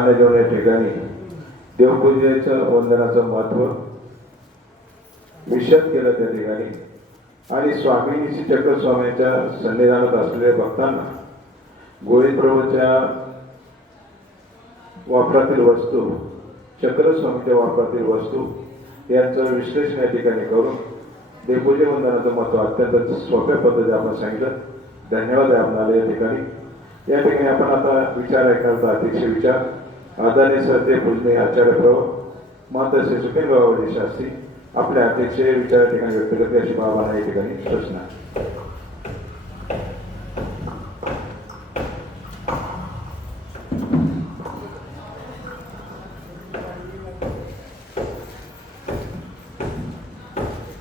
आणि जेवण या ठिकाणी देवपूजेचं वंदनाचं महत्त्व विशद केलं त्या ठिकाणी. आणि स्वामी श्री चक्र स्वामीच्या सन्निधानात असलेल्या भक्तांना गोळीप्रभूच्या वापरातील वस्तू चक्र स्वामीच्या वापरातील वस्तू यांचं विश्लेषण या ठिकाणी करून देवपूजे वंदनाचं महत्त्व अत्यंत सोप्या पद्धतीने आपण सांगितलं. धन्यवाद आहे आपणाला या ठिकाणी. या ठिकाणी आपण आता विचार ऐकण्याचा अध्यक्ष विचार. आदरणीय सत्य पूजनीय आचार्य प्रभू माता श्री सुखीन बाबाजी शास्त्री आपले अध्यक्ष विचार ठिकाणी व्यक्त करते अशी बाबांना या ठिकाणी प्रश्न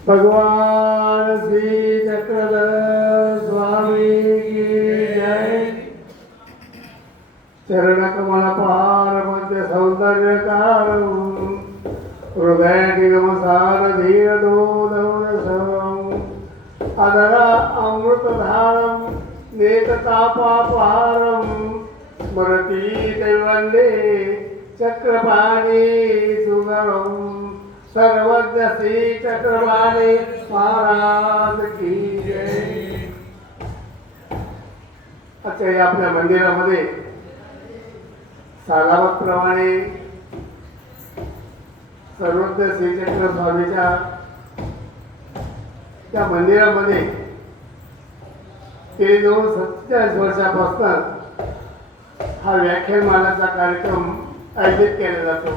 भगवान! तापापारं स्मरती दैवल्ले चक्रपाणी सुगरम सर्वज्ञ श्री चक्रपाणी महाराज की जय. आजच्या या आपल्या मंदिरामध्ये सालावतप्रमाणे सर्वज्ञ श्रीचक्र स्वामीच्या त्या मंदिरामध्ये ते जवळ सत्तेचाळीस वर्षापासून हा व्याख्यानमालाचा कार्यक्रम आयोजित केला जातो.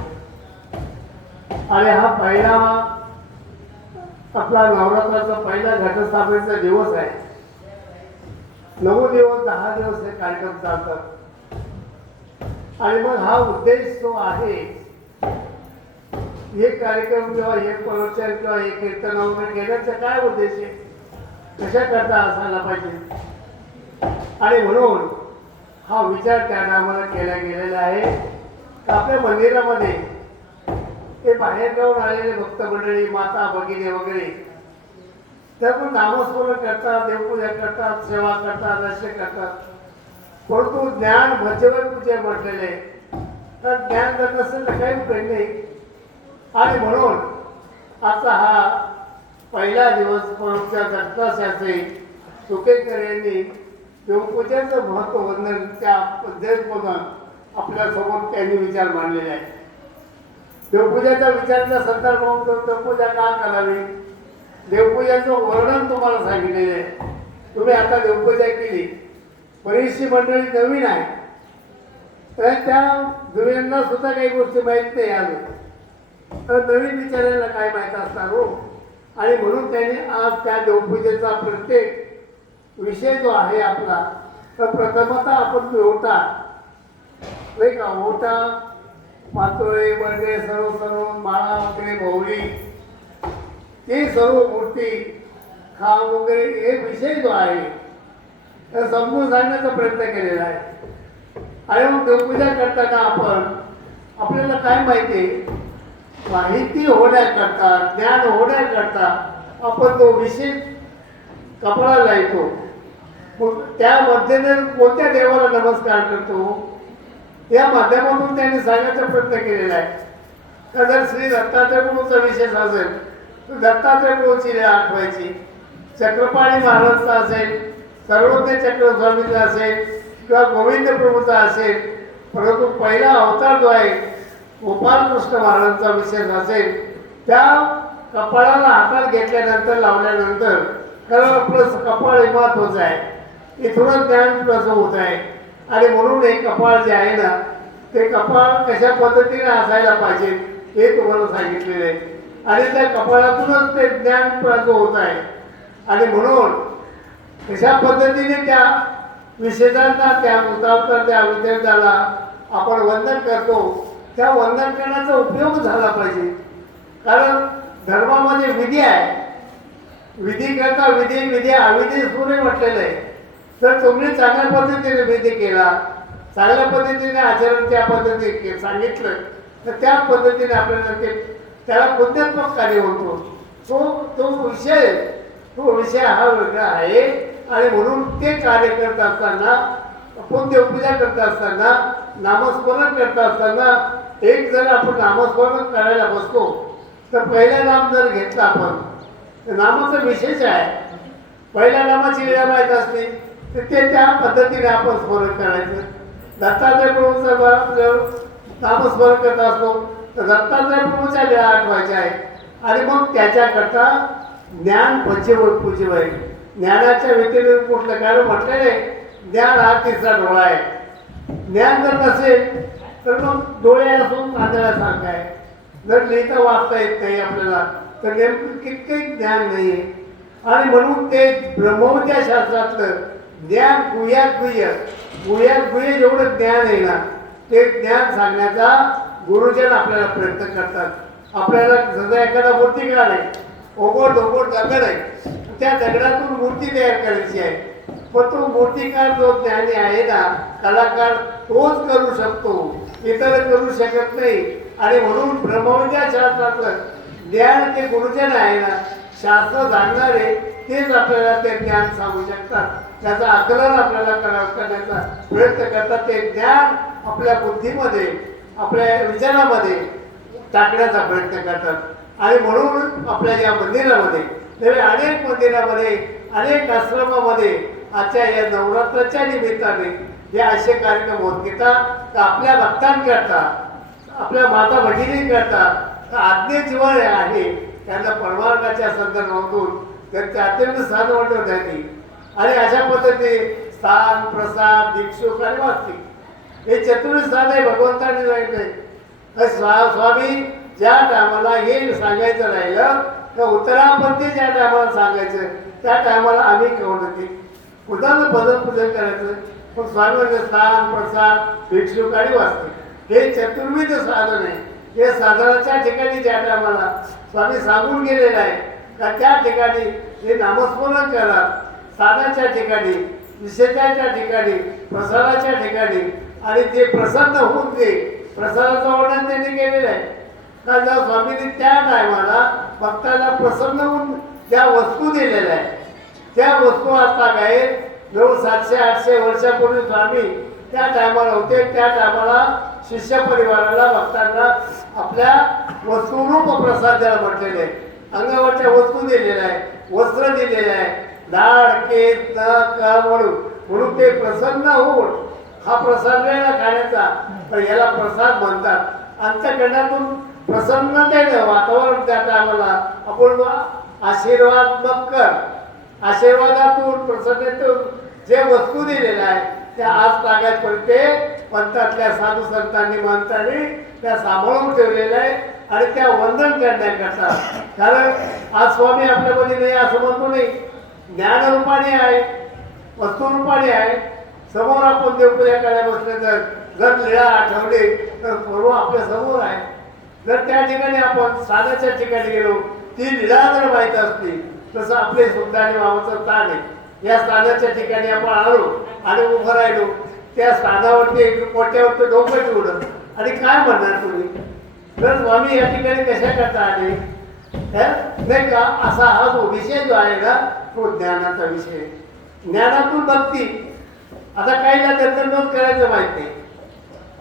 आणि हा पहिला आपला नवरात्राचा पहिला घटस्थापनेचा दिवस आहे. नऊ दिवस दहा दिवस हे कार्यक्रम चालतात. आणि मग हा उद्देश जो आहे हे कार्यक्रम किंवा हे प्रवचन किंवा हे कीर्तन वगैरे घेण्याचा काय उद्देश आहे? कशा करता असायला पाहिजे? आणि म्हणून हा विचार त्या टायमाला केला गेलेला आहे. आपल्या मंदिरामध्ये ते बाहेर जाऊन आलेले भक्त मंडळी माता भगिनी वगैरे त्या पण नामस्मरण करतात देवपूजा करतात सेवा करतात दर्शन करतात. परंतु ज्ञान मध्यवर पूजा म्हटलेले तर ज्ञान जर नसेल तर काही उपयोग नाही. आणि म्हणून आता हा पहिला दिवस पणच्या दत्ताशास्त्री सुकेकर यांनी देवपूजेचं महत्त्व वर्णन त्या पद्धतीमधून आपल्यासमोर त्यांनी विचार मांडलेले आहे देवपूजेचा विचाराचा संदर्भ होतो देवपूजा का करावी? देवपूजाचं वर्णन तुम्हाला सांगितलेलं आहे. तुम्ही आता देवपूजा केली. बरीचशी मंडळी नवीन आहे तर त्या जुन्यांना सुद्धा काही गोष्टी माहीत नाही आलो तर नवीन विचारायला काय माहीत असणार हो? आणि म्हणून त्यांनी आज त्या देवपूजेचा प्रत्येक विषय जो आहे आपला तर प्रथमतः आपण ओटा नाही का? ओटा पातोळे वगैरे सर्व सर्व माळा वगैरे भोवळी ते सर्व मूर्ती खाव वगैरे हे विषय जो आहे तर समजून सांगण्याचा प्रयत्न केलेला आहे. आणि मग देवपूजा करताना आपण आपल्याला काय माहिती आहे? माहिती होण्याकरता ज्ञान होण्याकरता आपण तो विशेष कपडाला येतो. मग त्या मध्येने कोणत्या देवाला नमस्कार करतो? या माध्यमातून त्यांनी सांगायचा प्रयत्न केलेला आहे. का जर श्री दत्तात्रय गुरुचा विशेष असेल तर दत्तात्रय गुरुची आठवायची. चक्रपाणी महाराजचा असेल सर्वज्ञ चक्रस्वामीचा असेल किंवा गोविंद प्रभूचा असेल परंतु पहिला अवतार जो आहे गोपालकृष्ण महाराजांचा विशेष असेल त्या कपाळाला हातात घेतल्यानंतर लावल्यानंतर कारण आपलं कपाळ हे महत्वाचं आहे. इथूनच ज्ञान कसं होत आहे. आणि म्हणून हे कपाळ जे आहे ना ते कपाळ कशा पद्धतीने असायला पाहिजे हे तुम्हाला सांगितलेलं आहे. आणि त्या कपाळातूनच ते ज्ञान प्राप्त होत आहे. आणि म्हणून कशा पद्धतीने त्या विशेषांना त्या मुताबतर त्या विद्यार्थ्याला आपण वंदन करतो त्या वंदन करण्याचा उपयोग झाला पाहिजे. कारण धर्मामध्ये विधी आहे. विधी करता विधी विधी अविधी सूर्य म्हटलेलं आहे. तर तुम्ही चांगल्या पद्धतीने विधी केला चांगल्या पद्धतीने आचरण त्या पद्धतीने सांगितलं तर त्या पद्धतीने आपल्याला ते त्याला पुण्यात्मक कार्य होतो. तो तो विषय तो विषय हा वेगळा आहे. आणि म्हणून ते कार्य करत असताना पुण्य देवपूजा करत असताना नामस्मरण करत असताना एक जर आपण नामस्मरण करायला बसतो तर पहिला नाम जर घेतला आपण तर नामाचं विशेष आहे. पहिल्या नामाची वेळा माहीत असते तर ते त्या पद्धतीने आपण स्मरण करायचं. दत्तात्रय प्रभूचं जर नामस्मरण करत असतो तर दत्तात्रय प्रभूच्या वेळा आठवायच्या आहे. आणि मग त्याच्याकरता ज्ञान पंचव पूजव आहे. ज्ञानाच्या व्यतिरिक्त कुठलं कारण म्हटलेलं आहे ज्ञान हा तिसरा डोळा आहे. ज्ञान जर नसेल तर मग डोळे असून आदळा आहे. जर लिहिता वाचता येत नाही आपल्याला तर नेमकं कित्येक ज्ञान नाही आहे आणि म्हणून ते ब्रह्मविद्या शास्त्रातलं ज्ञान गुह्यात गुह्य गुह्यात गुह्य जेवढं ज्ञान आहे ना ते ज्ञान सांगण्याचा गुरुजन आपल्याला प्रयत्न करतात. आपल्याला जसा एखादा मूर्तिकार आहे ओघोट ओघोट दगड आहे त्या दगडातून मूर्ती तयार करायची आहे. पण तो मूर्तिकार जो ज्ञानी आहे ना कलाकार तोच करू शकतो. इतर करू शकत नाही. आणि म्हणून ब्रह्मविद्या शास्त्रातलं ज्ञान ते गुरुजन आहे ना शास्त्र जाणणारे तेच आपल्याला ते ज्ञान सांगू शकतात. त्याचा आकलन आपल्याला करा करण्याचा प्रयत्न करतात. ते ज्ञान आपल्या बुद्धीमध्ये आपल्या विचारामध्ये टाकण्याचा प्रयत्न करतात. आणि म्हणून आपल्या या मंदिरामध्ये नव्हे अनेक मंदिरामध्ये अनेक आश्रमामध्ये आजच्या या नवरात्राच्या निमित्ताने हे असे कार्यक्रम होत घेतात तर आपल्या भक्तांकरता आपल्या माता भगिनींकरता तर आज्ञे जीवन आहे. त्यांना परमार्गाच्या संदर्भातून तर ते अत्यंत साधं वाटत आहे आणि अशा पद्धतीने स्थान प्रसाद दीक्षुक आणि वास्तिक हे चतुर्थ स्थान आहे भगवंताने सांगितले तर स्वा स्वामी ज्या टायमाला हे सांगायचं राहिलं तर उत्तरापंथी ज्या टायमाला सांगायचं त्या टायमाला आम्ही कवडते पुन्हा भजन पूजन करायचं? पण स्वामींचं स्थान प्रसाद भिक्षुक आणि वाचते हे चतुर्विध साधन आहे. हे साधनाच्या ठिकाणी ज्या टायमाला स्वामी सांगून गेलेलं आहे का त्या ठिकाणी हे नामस्मरण करा साधाच्या ठिकाणी निषेधाच्या ठिकाणी प्रसादाच्या ठिकाणी आणि ते प्रसन्न होऊन ते प्रसादाचं वर्णन त्यांनी केलेलं आहे. का ज्या स्वामींनी त्या टायमाला भक्ताला प्रसन्न होऊन ज्या वस्तू दिलेल्या आहेत त्या वस्तू आता काय जवळ सातशे आठशे वर्षापूर्वी स्वामी त्या टायमाला होते त्या टायमाला शिष्य परिवाराला भक्तांना आपल्या वस्तुरूप प्रसाद द्यायला म्हटलेले आहे अंगावरच्या वस्तू दिलेल्या आहे वस्त्र दिलेले आहे डाळ केस नख म्हणून म्हणून ते प्रसन्न होऊन हा प्रसाद वेळेला खाण्याचा. पण याला प्रसाद म्हणतात. अंतकरणातून प्रसन्नतेनं वातावरण त्या टायमाला आपण आशीर्वाद कर. आशीर्वादातून प्रसन्नतेतून जे वस्तू दिलेल्या आहे त्या आज तागात पडते. पंथातल्या साधू संतांनी माणसांनी त्या सांभाळून ठेवलेल्या आहे आणि त्या वंदन करण्याकरता कारण आज स्वामी आपल्यामध्ये नाही असं म्हणतो नाही. ज्ञानरूपाने आहे वस्तुरूपाने आहे. समोर आपण देवपूजा करायला बसले तर जर लिळा आठवले तर पूर्व आपल्यासमोर आहे. जर त्या ठिकाणी आपण साधाच्या ठिकाणी गेलो ती लिळा जर माहीत असते तसं आपले सुद्धा आणि मामाचं स्थान आहे. या स्थानाच्या ठिकाणी आपण आलो आणि उभं राहिलो. त्या स्थानावरती कोट्यावरती डोकं ठेवलं आणि काय म्हणणार तुम्ही? तर स्वामी या ठिकाणी कशा करता आले? नाही का? असा हा जो विषय जो आहे ना तो ज्ञानाचा विषय. ज्ञानातून भक्ती. आता काही ना दंडवत करायचं माहीत नाही.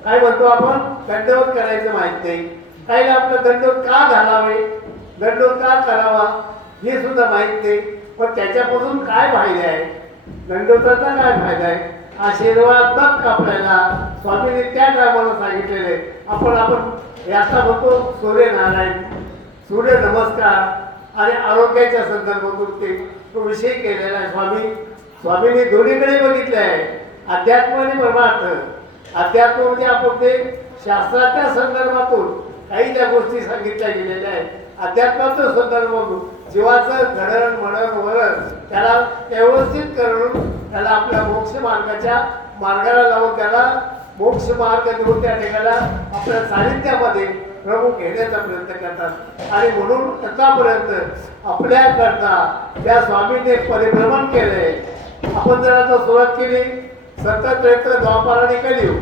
काय म्हणतो आपण? दंडवत करायचं माहीत नाही. काहीला आपलं दंडवत का घालावे? दंडवत का करावा? हे सुद्धा माहीत नाही. पण त्याच्यापासून काय फायदा आहे दंडवताचा काय फायदा आहे? आशीर्वादात्मक आपल्याला स्वामीने त्या टायमाला सांगितलेले आपण आपण याचा म्हणतो सूर्यनारायण सूर्य नमस्कार आणि आरोग्याच्या संदर्भातून ते तो विषय केलेला आहे स्वामी. स्वामींनी दोन्हीकडे बघितले आहे. अध्यात्म आणि परमार्थ. अध्यात्म म्हणजे आपण ते शास्त्राच्या संदर्भातून काही ज्या गोष्टी सांगितल्या गेलेल्या आहेत. अध्यात्माच्या संदर्भातून जीवाचं घडण मडण वळण त्याला व्यवस्थित करून त्याला आपल्या मोक्ष मार्गाच्या मार्गाला लावून त्याला मोक्ष मार्ग देऊन त्या ठिकाणा आपल्या सानिध्यामध्ये प्रभू घेण्याचा प्रयत्न करतात. आणि म्हणून आतापर्यंत आपल्याकरता त्या स्वामीने परिभ्रमण केले. आपण जर आता सुरुवात केली सतत द्वापाराने कलियुग.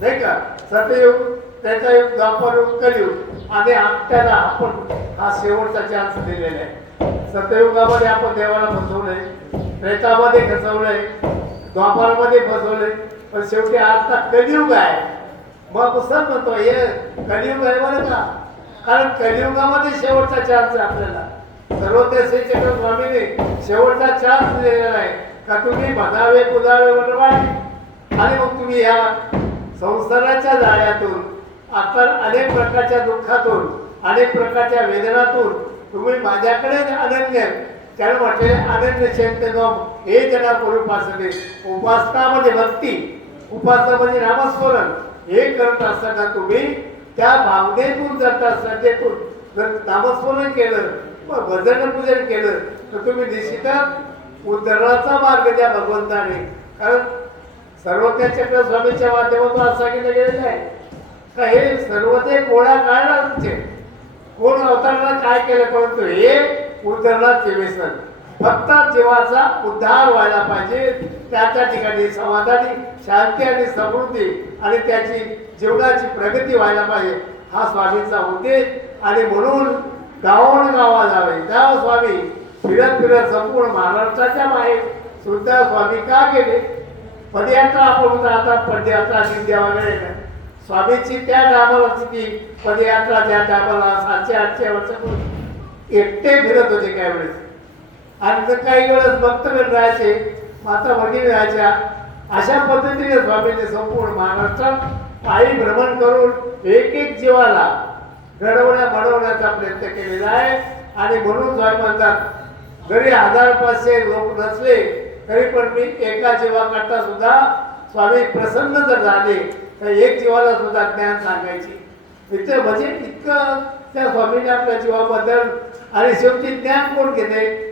नाही का? सतयुग त्याचा युग द्वापार युग कलियुग. आणि आपल्याला आपण हा शेवटचा चान्स दिलेला आहे. सत्ययुगामध्ये आपण देवाला फसवलंय प्रेतामध्ये फसवलंय द्वापारामध्ये फसवलंय पण शेवटी आता कलियुग आहे. मग सर म्हणतो हे कलियुग आहे बरं का? कारण कलियुगामध्ये शेवटचा चान्स आहे आपल्याला. सर्वज्ञ श्री चक्र स्वामीने शेवटचा चान्स दिलेला आहे. का तुम्ही म्हणावे कुदावे वरवावे आणि मग तुम्ही या संसाराच्या जाळ्यातून आता अनेक प्रकारच्या दुःखातून अनेक प्रकारच्या वेदनातून तुम्ही माझ्याकडे अनन्य त्याला म्हटले अनन्य चैतन्य हे त्यांना करून उपासना म्हणजे भक्ती उपासना म्हणजे नामस्मरण हे करत असताना तुम्ही त्या भावनेतून जात त्या श्रद्धेतून जर नामस्मरण केलं भजन पूजन केलं तर तुम्ही निश्चितच उद्धरणाचा मार्ग द्या भगवंताने. कारण सर्वज्ञ चक्र स्वामीच्या माध्यमातून असं सांगितलं गेलेलं आहे. हे सर्व ते कोणा काढला तुमचे कोण अवताराला काय केलं परंतु हे उद्धरणाचे व्यसन फक्त जीवाचा उद्धार व्हायला पाहिजे. त्याच्या ठिकाणी समाधानी शांती आणि समृद्धी आणि त्याची जीवनाची प्रगती व्हायला पाहिजे हा स्वामींचा उद्देश. आणि म्हणून गावण गावा जावे. त्या स्वामी फिरत फिरत संपूर्ण महाराष्ट्राच्या बाहेर. सुद्धा स्वामी का गेले? पदयात्रा आपण आता पदयात्रा निंद्या वगैरे. स्वामीची त्या टायमाला ती पदयात्रा त्या टायमाला सातशे आठशे वर्षापूर्वी. एकटे फिरत होते काही वेळेस. आणि जर काही वेळेस भक्तगण राहायचे माता भगिनी राहायच्या अशा पद्धतीने स्वामीने संपूर्ण महाराष्ट्रात पायी भ्रमण करून एक एक जीवाला घडवण्या घडवण्याचा प्रयत्न केलेला आहे. आणि म्हणून स्वामी म्हणतात जरी हजार पाचशे लोक नसले तरी पण मी एका जीवाकरता सुद्धा स्वामी प्रसन्न जर झाले त्या एक जीवाला सुद्धा ज्ञान सांगायची. इतकं म्हणजे इतकं त्या स्वामीने आपल्या जीवाबद्दल आणि शेवटी ज्ञान कोण घेते?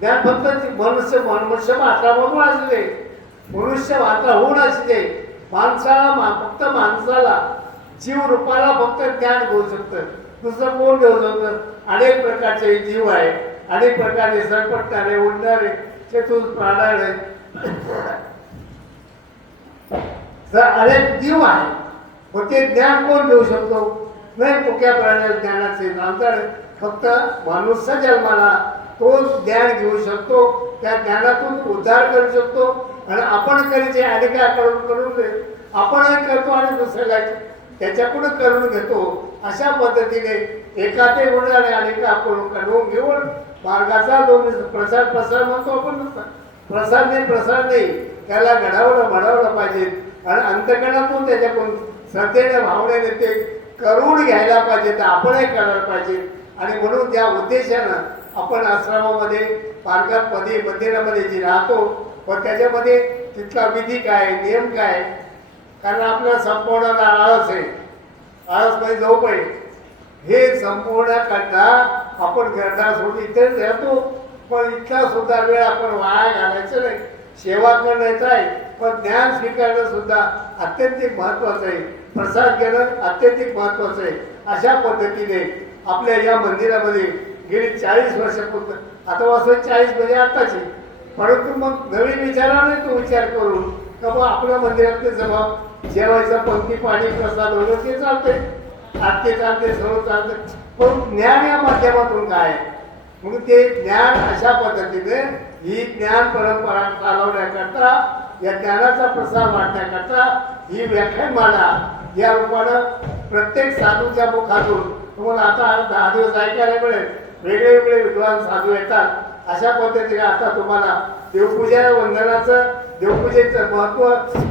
ज्ञान फक्त मनुष्य मनुष्य मनुष्य मात्रामधून असते मनुष्य मात्रा होऊन असते माणसाला मा- फक्त माणसाला जीव रूपाला फक्त ज्ञान घेऊ शकतं. दुसरं कोण घेऊ शकतं? अनेक प्रकारचे जीव आहे अनेक प्रकारचे सरपटणारे उडणारे चतुर प्राणारे तर अनेक जीव आहे मग ते ज्ञान कोण घेऊ शकतो? नाही पोक्या प्राण्या ज्ञानाचे नांतर फक्त माणूसचा जन्माला तो ज्ञान घेऊ शकतो त्या ज्ञानातून उद्धार करू शकतो. आणि आपण करायचे अनेकाकडून करून दे आपणही करतो आणि दुसऱ्याला त्याच्याकडून करून घेतो. अशा पद्धतीने एका ते गुण आणि अनेका करून घेऊन मार्गाचा जो प्रसार प्रसार म्हणतो आपण प्रसार नाही प्रसार नाही. त्याला घडवलं म्हणवलं पाहिजे. आणि अंतकणातून त्याच्याकडून श्रद्धेने भावनेने ते करून घ्यायला पाहिजे तर आपणही करायला पाहिजे. आणि म्हणून त्या उद्देशानं आपण आश्रमामध्ये पार्कात मध्ये मंदिरामध्ये जे राहतो पण त्याच्यामध्ये तिथला विधी काय नियम काय? कारण आपला संपवणारा आळस आहे. आळस म्हणजे झोप आहे. हे संपवण्याकरता आपण घरदार सोडून इथेच राहतो. पण इथला सुद्धा वेळ आपण वाया घालायचं नाही. सेवा करण्याचा आहे. पण ज्ञान स्वीकारणं सुद्धा अत्यंतिक महत्वाचं आहे. प्रसाद घेणं अत्यंतिक महत्वाचं आहे. अशा पद्धतीने आपल्या या मंदिरामध्ये गेली चाळीस वर्षापूर्वी आता वाजता चाळीस म्हणजे आत्ताची. परंतु मग नवीन विचाराने तो विचार करून का मग आपल्या मंदिरातले जबाब जेवायचा पंक्ती पाणी प्रसाद वगैरे ते चालते आत्ते चालते सर्व चालते पण ज्ञान या माध्यमातून काय? आहे? म्हणून ते ज्ञान अशा पद्धतीने ही ज्ञान परंपरा चालवण्याकरता या ज्ञानाचा प्रसार वाढण्याकरता ही व्याख्यानमाला या रूपानं प्रत्येक साधूच्या मुखातून तुम्हाला आता दहा दिवस ऐकायला मिळेल. वेगळे वेगळे विद्वान साधू येतात. अशा पद्धतीने आता तुम्हाला देवपूजा वंदनाचं देवपूजेचं महत्त्व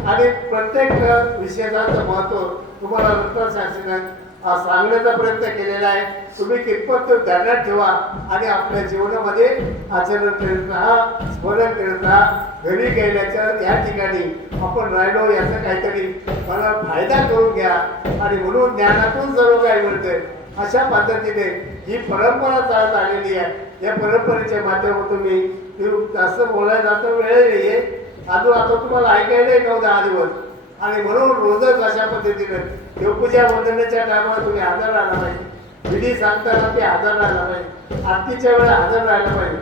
आणि प्रत्येक विषयाचं महत्त्व तुम्हाला नंतर शासनाने हा सांगण्याचा प्रयत्न केलेला आहे. तुम्ही कितपत तो ध्यानात ठेवा आणि आपल्या जीवनामध्ये आचरण करत राहा स्मरण करत राहा. घरी गेल्याच्या या ठिकाणी आपण राहिलो याचा काहीतरी मला फायदा करून घ्या आणि म्हणून ज्ञानातून सर्व काही मिळतंय. अशा पद्धतीने ही परंपरा चालत आलेली आहे. या परंपरेच्या माध्यमातून मी जास्त बोलायला जातो वेळ नाहीये. अजून आता तुम्हाला ऐकायला येतो दहा दिवस आणि म्हणून रोजच अशा पद्धतीनं देवपूजा वंदनेच्या टायमाला तुम्ही हजर राहिला पाहिजे. विधी सांगताना ते हजर राहिला पाहिजे. आरतीच्या वेळेला हजर राहिला पाहिजे.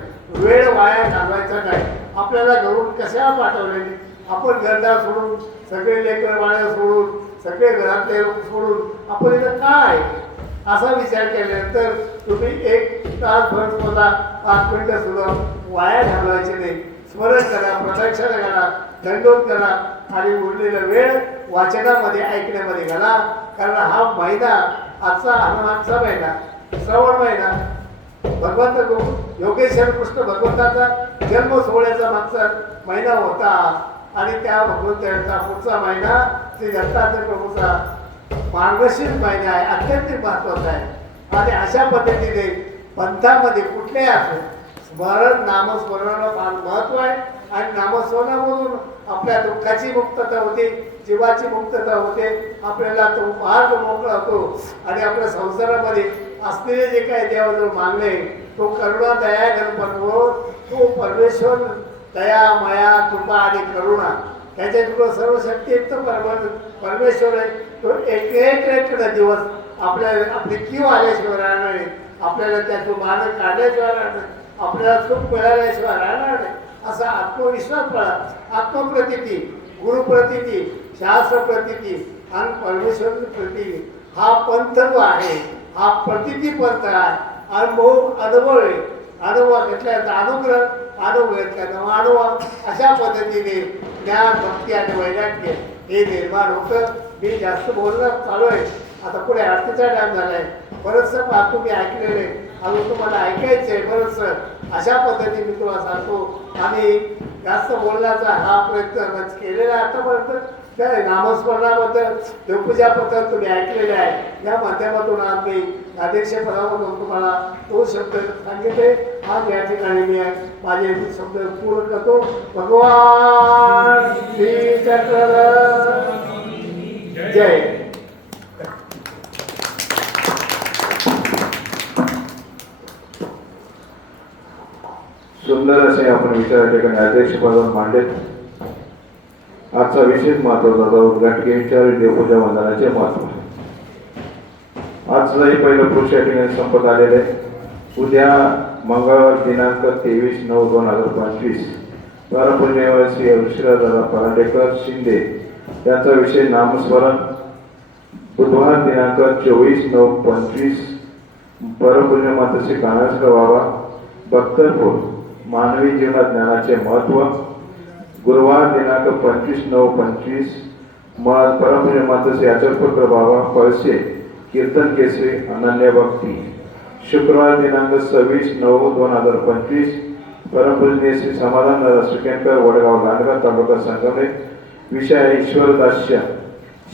वेळ वाया घालवायचा काय आपल्याला घरून कशा पाठवलेली आपण घरदार सोडून सगळे लेकर वाड्या सोडून सगळे घरातले लोक सोडून आपण इथं काय असा विचार केल्यानंतर तुम्ही एक तासभर स्वतः पाच मिनिटं सुद्धा वाया घालवायचे नाही. स्मरण करा प्रदक्षिणा करा दंडोत करा. आणि उरलेला वेळ वाचनामध्ये ऐकण्यामध्ये घाला. कारण हा महिना आजचा हनुमानचा महिना श्रावण महिना. भगवंत योगेश्वर कृष्ण भगवंताचा जन्म सोहळ्याचा मागचा महिना होता. आणि त्या भगवंताचा पुढचा महिना श्री दत्तात्रय प्रभूचा मार्गशीर महिना आहे. अत्यंत महत्त्वाचा आहे. आणि अशा पद्धतीने पंथामध्ये कुठलेही असो स्मरण नामस्मरणाला फार महत्त्व आहे. आणि नामस्मरणामधून आपल्या दुःखाची मुक्तता होते जीवाची मुक्तता होते. आपल्याला तो मार्ग मोकळा होतो. आणि आपल्या संसारामध्ये असलेले जे काही देवाजवळ मागणे तो करुणा दया गणपतो तो परमेश्वर दया माया कृपा आणि करुणा त्याच्याकडं सर्व शक्तियुक्त परम परमेश्वर आहे. तो एक एक दिवस आपल्या आपली किव आल्याशिवाय राहणार नाही. आपल्याला त्यातून मार्ग काढल्याशिवाय राहणार आपल्याला सुख मिळाल्याशिवाय राहणार नाही. असा आत्मविश्वास कळा आत्मप्रतिती गुरुप्रतिती शास्त्रप्रतिती आणि परमेश्वर प्रतिती हा पंथ जो आहे. हा प्रतिती पंथ आहे. अनुभव अनुभव आहे. अनुभव घेतल्याचा अनुग्रह अनुभव घेतल्याचा अनुभव अशा पद्धतीने ज्ञान भक्ती आणि वैराग्य हे निर्माण होतं. मी जास्त बोलणं चालू आहे. आता पुढे आरतीचा झाला आहे बरंचसं पहा तुम्ही ऐकलेलं आहे. अजून तुम्हाला ऐकायचं आहे बरंचसं अशा पद्धतीने मी तुम्हाला सांगतो. आणि जास्त बोलण्याचा हा प्रयत्न केलेला आहे आतापर्यंत त्या नामस्मरणाबद्दल देवपूजा पद्धत तुम्ही ऐकलेले आहे. या माध्यमातून आज मी अध्यक्ष तुम्हाला तो शब्द सांगितले. आज या ठिकाणी मी माझे शब्द पूर्ण करतो. भगवान श्री चक्र जय. सुंदर असे आपण विचार या ठिकाणी अध्यक्षपदावर मांडलेत आजचा विशेष महत्त्वाचा होता उद्घाटकी विचार देवपूजा वंदनाचे महत्त्व आजचंही पहिलं पुरुष या ठिकाणी संपत आलेलं. आहे उद्या मंगळवार दिनांक तेवीस नऊ दोन हजार पंचवीस. पारपौर्णिमेवर श्री ऋषिराजा परांडेकर शिंदे यांचा विषय नामस्मरण. बुधवार दिनांक चोवीस नऊ पंचवीस. परपौर्णिमा माताचे कानासकर बाबा बख्तरपूर मानवी जीवनात ज्ञानाचे महत्त्व गुरुवार दिनांक पंचवीस नऊ पंचवीस म परमपूज्य माताचे आचरपुत्र बाबा पळसे कीर्तन केसरी अनन्य भक्ती. शुक्रवार दिनांक सव्वीस नऊ दोन हजार पंचवीस परमपूजनीय श्री समाधान दादा सुकेनकर वडगाव लांडगा तालुका संगमनेर विषय आहे ईश्वरदास्य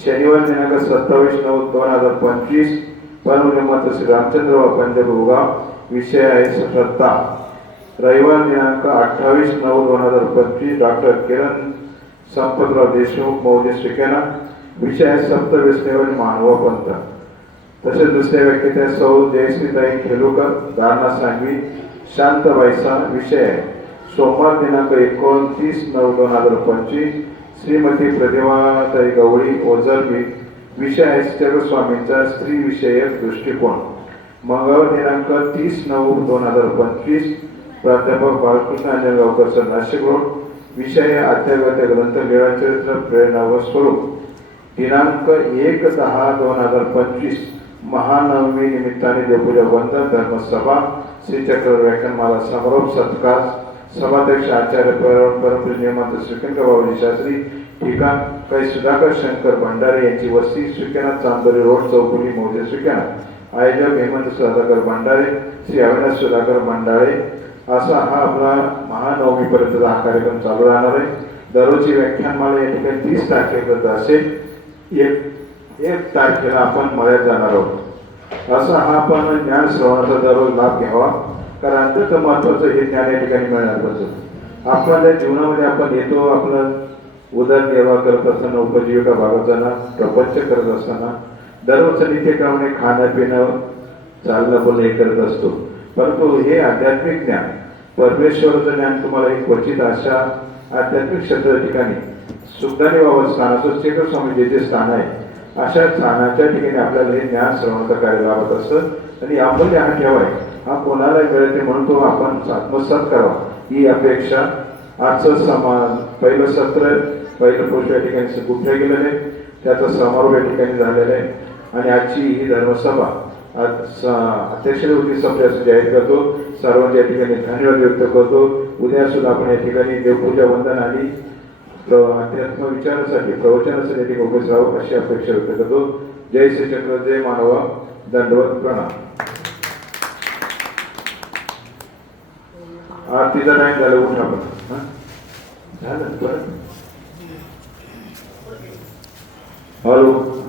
शनिवार दिनांक सत्तावीस नऊ दोन हजार पंचवीस परमनिर्माता श्री रामचंद्र व पंजाब उगाव विषय आहे श्रद्धा रविवार दिनांक अठ्ठावीस नऊ दोन हजार पंचवीस डॉक्टर किरण संपतराव देशमुख मौजे शिकेना विषय आहे सप्तव्यसनेवर मानव पंथ तसेच दुसऱ्या व्यक्तीच्या सौ जयश्रीताई खेलुकर धारणा सांगवी शांतबाईचा विषय सोमवार दिनांक एकोणतीस नऊ दोन हजार पंचवीस श्रीमती प्रतिभाताई गवळी ओझरबी विषय आहे स्वामींचा स्त्रीविषयक दृष्टिकोन. मंगळवार दिनांक तीस नऊ दोन हजार पंचवीस प्राध्यापक बाळकृष्ण अंजनगावकर सर नाशिक रोड विषय आहे अध्यागत ग्रंथ लीळाचरित्र प्रेरणा व स्वरूप. दिनांक एक दहा दोन हजार पंचवीस महानवमी निमित्ताने देवपूजा वंदन धर्मसभा श्रीचक्र व्याख्यानमाला समारोप सत्कार सभाध्यक्ष आचार्य पर- परमपूज्य नियमात श्रीकंठ शास्त्री ठिकाण काही सुधाकर शंकर भंडारे यांची वस्ती श्रीकेनाथ चांदोरी रोड चौकुली मौजे श्रीकेनाथ आयोजक हेमंत सुधाकर भंडारे श्री अविनाश सुधाकर भंडारे असा हा आपला महानवमीपर्यंतचा हा कार्यक्रम चालू राहणार आहे. दररोजची व्याख्यानमाला या ठिकाणी तीस तारखेपर्यंत असेल. एक एक तारखेला आपण मळ्यात जाणार आहोत. असा हा आपण ज्ञान श्रवणाचा दररोज लाभ घ्यावा कारण अत्यंत महत्वाचं हे ज्ञान या ठिकाणी मिळणार पाहिजे आपल्या जीवनामध्ये आपण येतो आपलं उदरनिर्वाह करत असताना उपजीविका भागवताना प्रपंच करत असताना दररोजचं नित्यक्रमाने खाणं पिणं चालणं बोलणं हे करत असतो. परंतु हे आध्यात्मिक ज्ञान परमेश्वराचं ज्ञान तुम्हाला एक क्वचित अशा आध्यात्मिक क्षेत्र ठिकाणी सुखदानी बाबा स्थान असो शेखर स्वामी जे जे स्थान आहे अशा स्थानाच्या ठिकाणी आपल्याला हे ज्ञान श्रवणाचं कार्य लाभत असतं. आणि आपण ध्यान ठेवाय हा कोणाला मिळते म्हणून तो आपण आत्मसात करावा. ही अपेक्षा आजचं समान पहिलं सत्र पहिलं पुरुष या ठिकाणी कुठे गेलेलं आहे त्याचा समारोप या ठिकाणी झालेला आहे. आणि आजची ही धर्मसभा अध्यक्षपदी होती असं जाहीर करतो. सर्वांच्या ठिकाणी धन्यवाद व्यक्त करतो. उद्या सुद्धा आपण या ठिकाणी देवपूजा वंदन आणि अध्यात्म विचारासाठी प्रवचनासाठी या ठिकाणी उपस्थित राहू अशी अपेक्षा व्यक्त करतो. जय श्री चक्र जय मानवा. दंडवत प्रणाम. आरतीचा टाइम झालं उठा आपण झालं बरं. हॅलो.